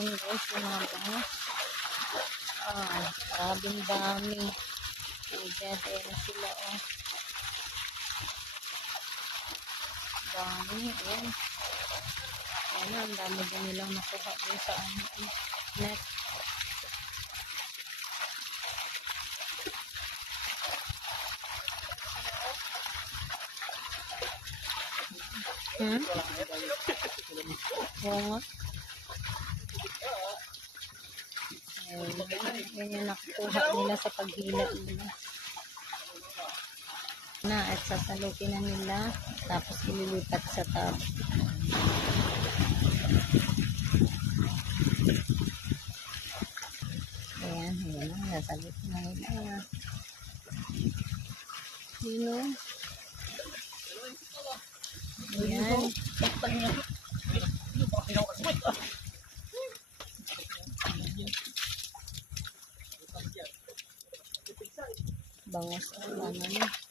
Ayan guys, yung mga bangos. Grabing dami. Ayan na sila, oh. Dami, ayan. Ayan, ang dami din nilang nakuha din sa net. Oo nga. Yan yung nakukuha nila sa paghila nila. At sasalukin na nila, tapos ililipat sa tub. Ayan, sasalukin na nila. Ayan. Bangos ang ano.